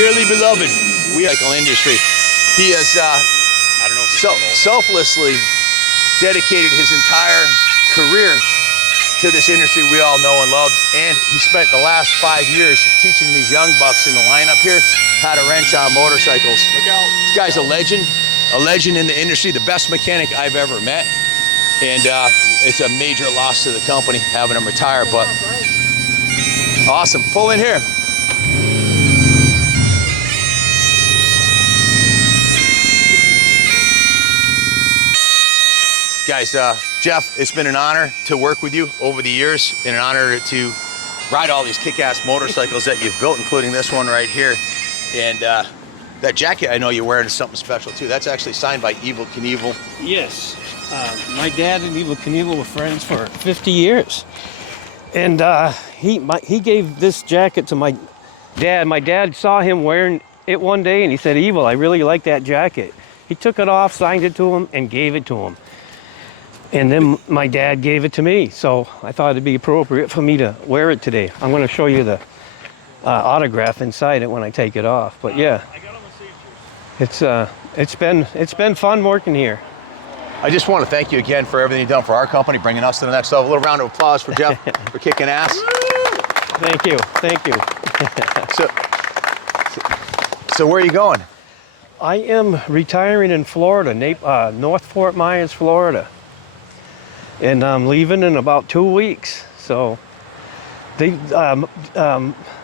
dearly beloved vehicle industry. He has selflessly dedicated his entire career to this industry we all know and love, and he spent the last 5 years teaching these young bucks in the lineup here how to wrench on motorcycles. This guy's a legend in the industry, the best mechanic I've ever met, and it's a major loss to the company having him retire, but awesome. Pull in here. Guys, Jeff, it's been an honor to work with you over the years, and an honor to ride all these kick-ass motorcycles that you've built, including this one right here. And that jacket I know you're wearing is something special too. That's actually signed by Evel Knievel. Yes, my dad and Evel Knievel were friends for 50 years. And he gave this jacket to my dad. My dad saw him wearing it one day and he said, "Evel, I really like that jacket." He took it off, signed it to him, and gave it to him. And then my dad gave it to me, so I thought it'd be appropriate for me to wear it today. I'm going to show you the autograph inside it when I take it off. But yeah, it's been fun working here. I just want to thank you again for everything you've done for our company, bringing us to the next level. A little round of applause for Jeff for kicking ass. Thank you, thank you. So where are you going? I am retiring in Florida, North Fort Myers, Florida. And I'm leaving in about 2 weeks. So they,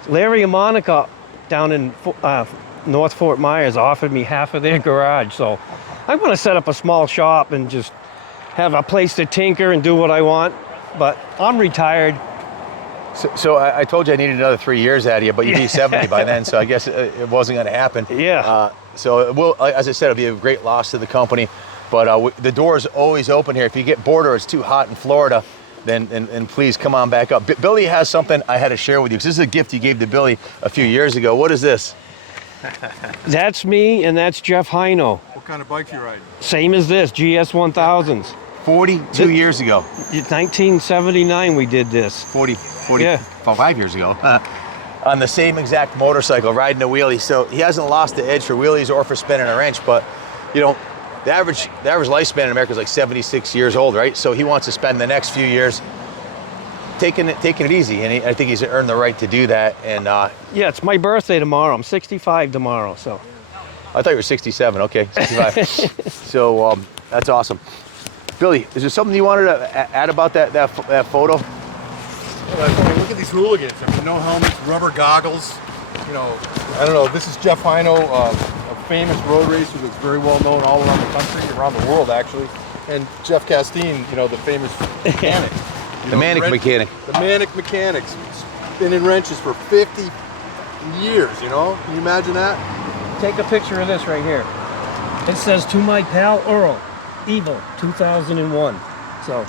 Larry and Monica down in North Fort Myers offered me half of their garage. So I'm going to set up a small shop and just have a place to tinker and do what I want. But I'm retired. So I told you I needed another 3 years out of you, but you'd be 70 by then. So I guess it wasn't going to happen. Yeah. So it will, as I said, it'll be a great loss to the company. But the door is always open here. If you get bored or it's too hot in Florida, then please come on back up. Billy has something I had to share with you, because this is a gift you gave to Billy a few years ago. What is this? That's me, and that's Jeff Heino. What kind of bikes you riding? Same as this, GS 1000s. 42 years ago. 1979 we did this. 5 years ago. On the same exact motorcycle, riding a wheelie. So he hasn't lost the edge for wheelies or for spinning a wrench, but you know, the average lifespan in America is like 76 years old, right? So he wants to spend the next few years taking it easy, and I think he's earned the right to do that. And yeah, it's my birthday tomorrow. I'm 65 tomorrow, so. I thought you were 67. Okay, 65. So that's awesome. Billy, is there something you wanted to add about that photo? Well, look at these hooligans. I mean, no helmets, rubber goggles. You know, I don't know. This is Jeff Heino, a famous road racer that's very well known all around the country, around the world actually. And Jeff CASTINE, you know, the famous mechanic. The Manic mechanic. The Manic mechanics, spinning wrenches for 50 years, you know? Can you imagine that? Take a picture of this right here. It says, "To my pal Earl, Evel, 2001. So.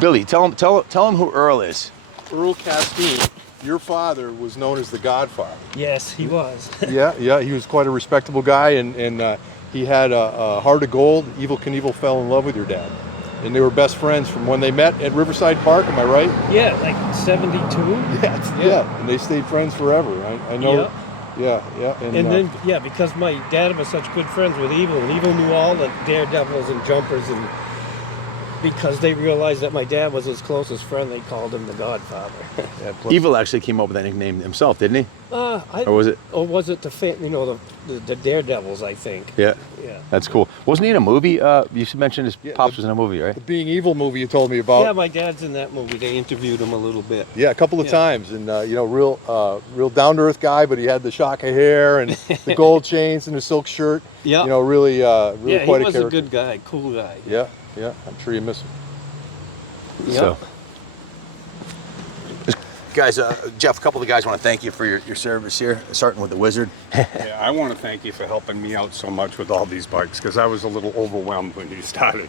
Billy, tell him who Earl is. Earl CASTINE, your father was known as the Godfather. Yes, he was. yeah, he was quite a respectable guy, and he had a heart of gold. Evel Knievel fell in love with your dad, and they were best friends from when they met at Riverside Park. Am I right? Yeah, like 72. Yeah, and they stayed friends forever. I know. Yeah. And then because my dad was such good friends with Evel, and Evel knew all the daredevils and jumpers, and because they realized that my dad was his closest friend, they called him the Godfather. Evel actually came up with that nickname himself, didn't he? Or was it? Or was it the daredevils? I think. Yeah. That's cool. Wasn't he in a movie? You mentioned his pops was in a movie, right? The Being Evil movie you told me about. Yeah, my dad's in that movie. They interviewed him a little bit. Yeah, a couple of times, and you know, real down to earth guy, but he had the shock of hair and the gold chains and the silk shirt. Yeah. You know, really quite a character. He was a good guy, cool guy. Yeah, I'm sure you miss him. Yeah. So. Guys, Jeff, a couple of the guys want to thank you for your service here, starting with the Wizard. Yeah, I want to thank you for helping me out so much with all these bikes, because I was a little overwhelmed when you started.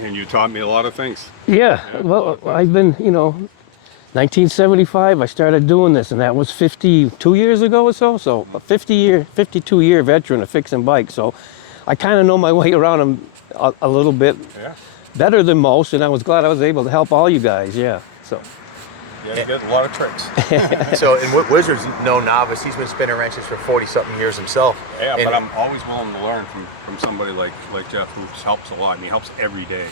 And you taught me a lot of things. Yeah. Well, I've been, 1975, I started doing this, and that was 52 years ago or so. So a 52-year veteran of fixing bikes. So I kind of know my way around them a little bit better than most, and I was glad I was able to help all you guys. Yeah. So. Yeah, you got a lot of tricks. So, and Wizard's no novice. He's been spinning wrenches for 40-something years himself. Yeah, And- but I'm always willing to learn from somebody like Jeff, who helps a lot, and he helps every day.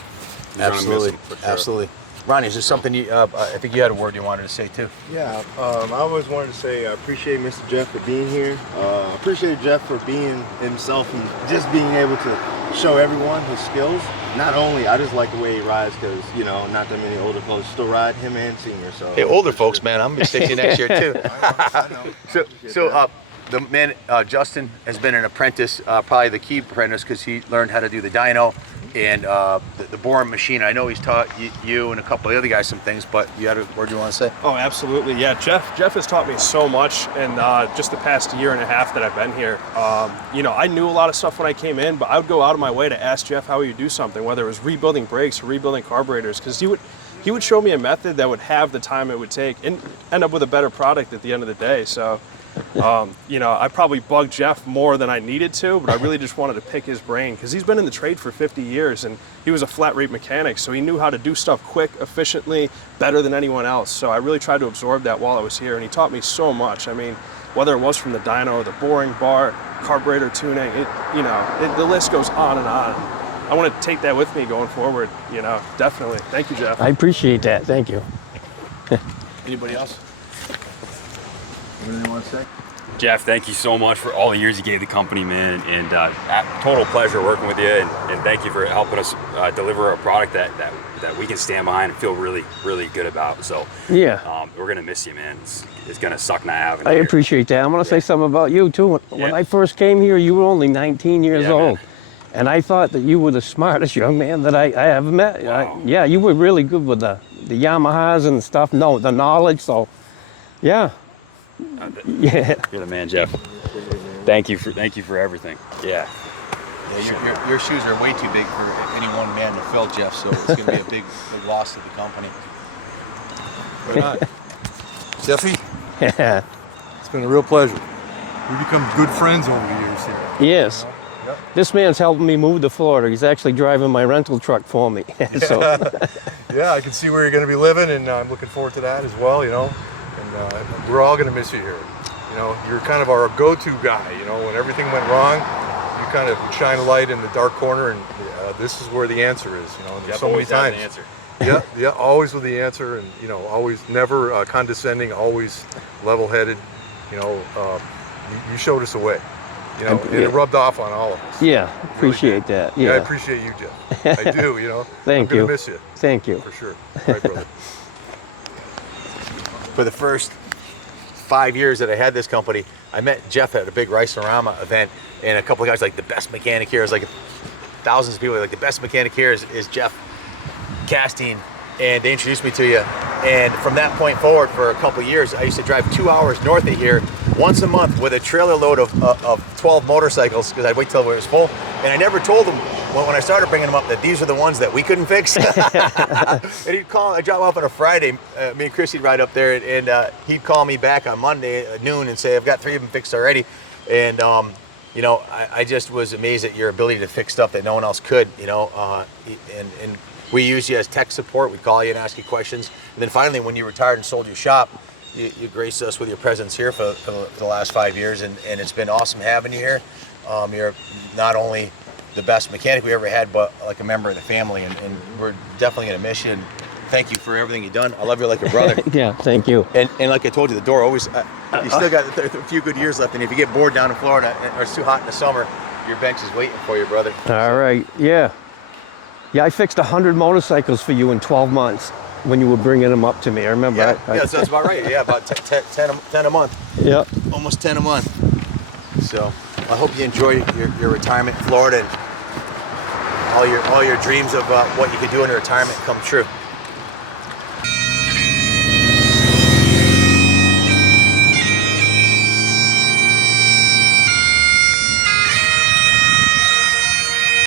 You're gonna miss Absolutely, him, for sure. absolutely. Ronnie, is there something you? I think you had a word you wanted to say too. Yeah, I always wanted to say I appreciate Mr. Jeff for being here. I appreciate Jeff for being himself and just being able to show everyone his skills. Not only, I just like the way he rides because, you know, not that many older folks still ride, him and senior. So Hey, older folks, man, I'm gonna be 60 next year too. I know. So, the man Justin has been an apprentice, probably the key apprentice, because he learned how to do the dyno and the boring machine. I know he's taught you and a couple of other guys some things, but you had a word you want to say? Oh, absolutely. Yeah, Jeff has taught me so much in just the past year and a half that I've been here. You know, I knew a lot of stuff when I came in, but I would go out of my way to ask Jeff how he would do something, whether it was rebuilding brakes or rebuilding carburetors, because he would show me a method that would have the time it would take and end up with a better product at the end of the day. So, you know, I probably bugged Jeff more than I needed to, but I really just wanted to pick his brain because he's been in the trade for 50 years and he was a flat rate mechanic, so he knew how to do stuff quick, efficiently, better than anyone else. So I really tried to absorb that while I was here, and he taught me so much. I mean, whether it was from the dyno, the boring bar, carburetor tuning, the list goes on and on. I want to take that with me going forward, you know, definitely. Thank you, Jeff. I appreciate that. Thank you. Anybody else? Anything you want to say? Jeff, thank you so much for all the years you gave the company, man, and total pleasure working with you, and thank you for helping us deliver a product that we can stand behind and feel really, really good about. So Yeah. we're gonna miss you, man. It's gonna suck not having you I here. appreciate that. I'm going to say something about you, too. When Yeah. I first came here, you were only 19 years Yeah, old. man. And I thought that you were the smartest young man that I ever met. Wow. Yeah, you were really good with the Yamahas and stuff. No, the knowledge. So, yeah. Yeah. You're the man, Jeff. Thank you for everything. Yeah. Yeah, your shoes are way too big for any one man to fill, Jeff. So it's going to be a big loss to the company. Right on. Jeffy, Yeah. it's been a real pleasure. We become good friends over the years here. Yes. Yep. This man's helping me move to Florida. He's actually driving my rental truck for me. So, Yeah, I can see where you're going to be living, and I'm looking forward to that as well, you know. And we're all going to miss you here. You know, you're kind of our go-to guy. You know, when everything went wrong, you kind of shine a light in the dark corner, and this is where the answer is. You know, and there's so many times. Yeah, always with the answer, and you know, always never condescending, always level-headed. You know, you showed us a way. You know, and it rubbed off on all of us. yeah, appreciate that. Yeah, I Yeah. appreciate you, Jeff. I do. You know, Thank I'm you. gonna miss you Thank you. for sure. Right, brother. For the first 5 years that I had this company, I met Jeff at a big Rice-A-Rama event, and a couple of guys like the best mechanic here is like thousands of people like the best mechanic here is Jeff CASTINE, and they introduced me to you. And from that point forward, for a couple of years, I used to drive 2 hours north of here once a month with a trailer load of 12 motorcycles because I'd wait till it was full. And I never told them when I started bringing them up that these are the ones that we couldn't fix. And he'd call, I'd drop off on a Friday, me and Chris would ride up there, and he'd call me back on Monday at noon and say, I've got 3 of them fixed already. And you know, I just was amazed at your ability to fix stuff that no one else could, you know, and we used you as tech support. We'd call you and ask you questions. And then finally, when you retired and sold your shop, you graced us with your presence here for the last 5 years, and it's been awesome having you here. You're not only the best mechanic we ever had, but like a member of the family, and we're definitely gonna miss you. And thank you for everything you've done. I love you like a brother. Yeah, thank you. And like I told you, the door always, you still got a few good years left, and if you get bored down in Florida or it's too hot in the summer, your bench is waiting for you, brother. All right, yeah. Yeah, I fixed 100 motorcycles for you in 12 months when you were bringing them up to me. I remember. Yeah, so that's about right. Yeah, about 10 a month. Yeah. Almost 10 a month. So I hope you enjoy your retirement in Florida, and all your dreams of what you could do in retirement come true.